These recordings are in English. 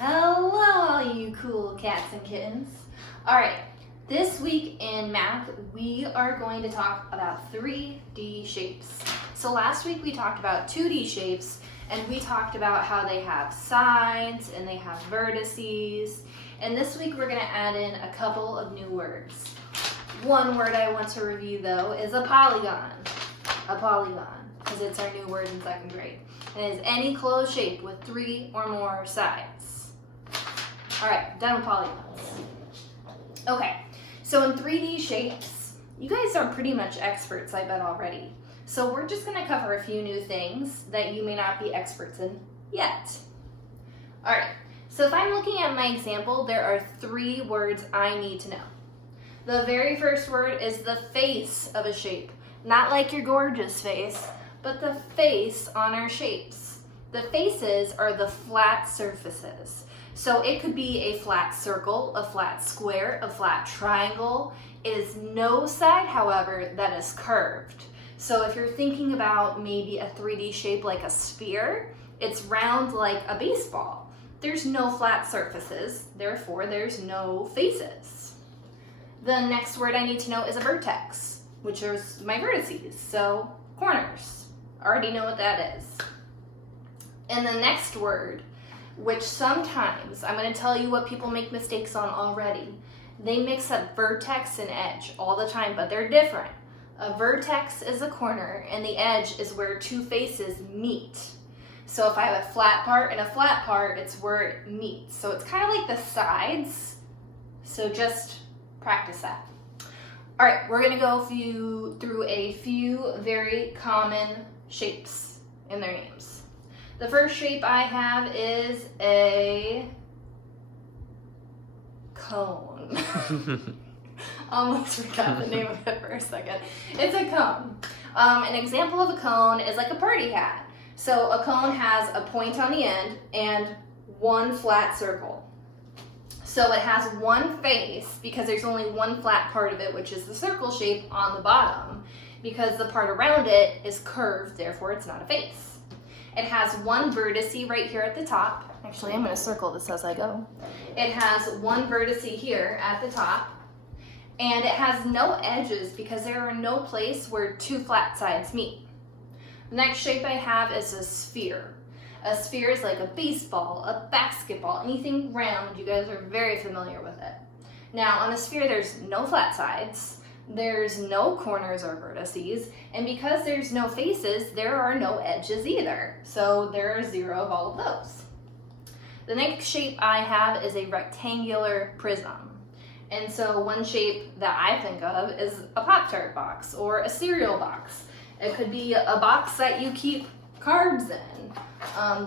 Hello, all you cool cats and kittens. All right, this week in math, we are going to talk about 3D shapes. So last week we talked about 2D shapes, and we talked about how they have sides and they have vertices. And this week we're going to add in a couple of new words. One word I want to review though is a polygon. A polygon, because it's our new word in second grade. And is any closed shape with 3 or more sides. All right, done with polygons. Okay, so in 3D shapes, you guys are pretty much experts, I bet already. So we're just gonna cover a few new things that you may not be experts in yet. All right, so if I'm looking at my example, there are 3 words I need to know. The very first word is the face of a shape. Not like your gorgeous face, but the face on our shapes. The faces are the flat surfaces. So it could be a flat circle, a flat square, a flat triangle. It is no side, however, that is curved. So if you're thinking about maybe a 3D shape like a sphere, it's round like a baseball. There's no flat surfaces, therefore there's no faces. The next word I need to know is a vertex, which is my vertices, so corners. Already know what that is. And the next word, which sometimes, I'm going to tell you what people make mistakes on already. They mix up vertex and edge all the time, but they're different. A vertex is a corner, and the edge is where 2 faces meet. So if I have a flat part and a flat part, it's where it meets. So it's kind of like the sides. So just practice that. All right, we're going to go through a few very common shapes in their names. The first shape I have is a cone. Almost forgot the name of it for a second. It's a cone. An example of a cone is like a party hat. So a cone has a point on the end and one flat circle. So it has one face because there's only one flat part of it, which is the circle shape on the bottom, because the part around it is curved, therefore it's not a face. It has one vertice right here at the top. Actually, I'm going to circle this as I go. It has one vertice here at the top, and it has no edges because there are no place where 2 flat sides meet. The next shape I have is a sphere. A sphere is like a baseball, a basketball, anything round. You guys are very familiar with it. Now, on a sphere, there's no flat sides. There's no corners or vertices, and because there's no faces, there are no edges either. So there are 0 of all of those. The next shape I have is a rectangular prism. And so one shape that I think of is a Pop-Tart box or a cereal box. It could be a box that you keep cards in.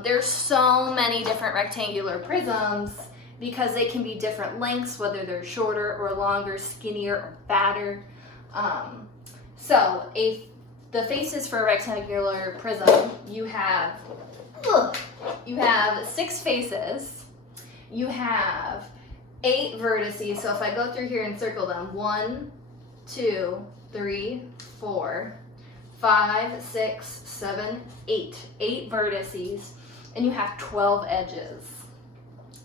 There's so many different rectangular prisms because they can be different lengths, whether they're shorter or longer, skinnier or fatter. The faces for a rectangular prism, you have 6 faces, you have 8 vertices. So if I go through here and circle them, 1, 2, 3, 4, 5, 6, 7, 8. 8 vertices, and you have 12 edges.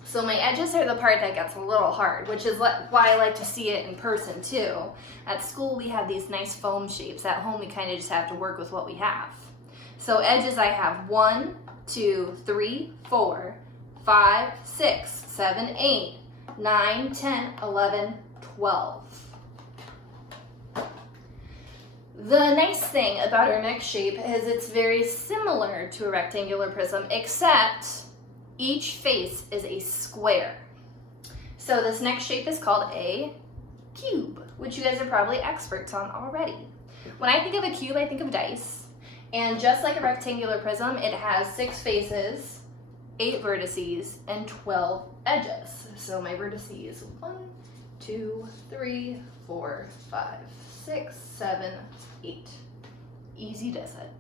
So my edges are the part that gets a little hard, which is why I like to see it in person too. At school we have these nice foam shapes. At home we kind of just have to work with what we have. So edges I have 1, 2, 3, 4, 5, 6, 7, 8, 9, 10, 11, 12. The nice thing about our next shape is it's very similar to a rectangular prism, except each face is a square. So this next shape is called a cube, which you guys are probably experts on already. When I think of a cube, I think of dice. And just like a rectangular prism, it has 6 faces, 8 vertices, and 12 edges. So my vertices, 1, 2, 3, 4, 5, 6, 7, 8. Easy does it.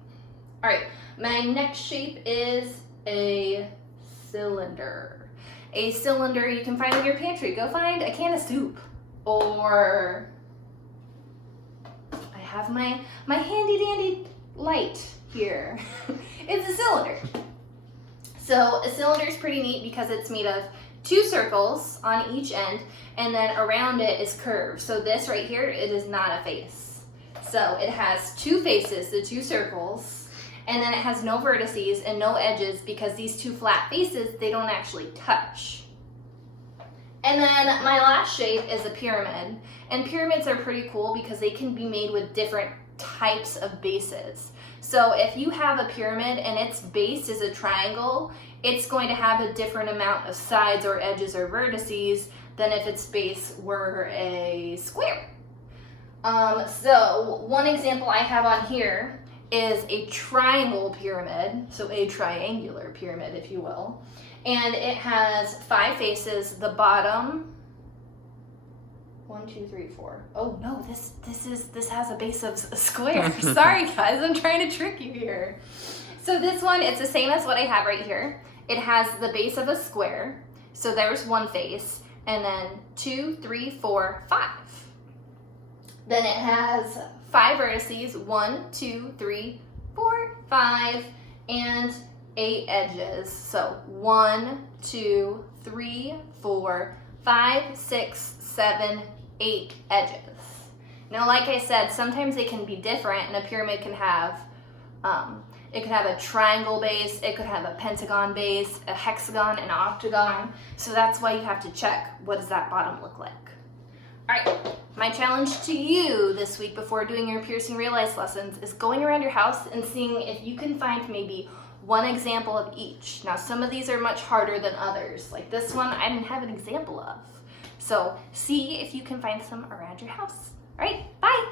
All right, my next shape is a cylinder. A cylinder you can find in your pantry. Go find a can of soup. Or I have my handy dandy light here. It's a cylinder. So a cylinder is pretty neat because it's made of 2 circles on each end, and then around it is curved. So this right here, it is not a face. So it has 2 faces, the 2 circles, and then it has no vertices and no edges because these 2 flat faces, they don't actually touch. And then my last shape is a pyramid. And pyramids are pretty cool because they can be made with different types of bases. So if you have a pyramid and its base is a triangle, it's going to have a different amount of sides or edges or vertices than if its base were a square. So one example I have on here is a triangle pyramid, so a triangular pyramid, if you will. And it has 5 faces. The bottom, 1, 2, 3, 4. Oh no, this has a base of a square. Sorry guys, I'm trying to trick you here. So this one, it's the same as what I have right here. It has the base of a square. So there's 1 face, and then 2, 3, 4, 5. Then it has 5 vertices, 1, 2, 3, 4, 5, and 8 edges. So 1, 2, 3, 4, 5, 6, 7, 8 edges. Now, like I said, sometimes they can be different, and a pyramid can have, it could have a triangle base, it could have a pentagon base, a hexagon, an octagon. So that's why you have to check, what does that bottom look like? All right, my challenge to you this week before doing your piercing real life lessons is going around your house and seeing if you can find maybe 1 example of each. Now, some of these are much harder than others. Like this one, I didn't have an example of. So see if you can find some around your house. All right, bye.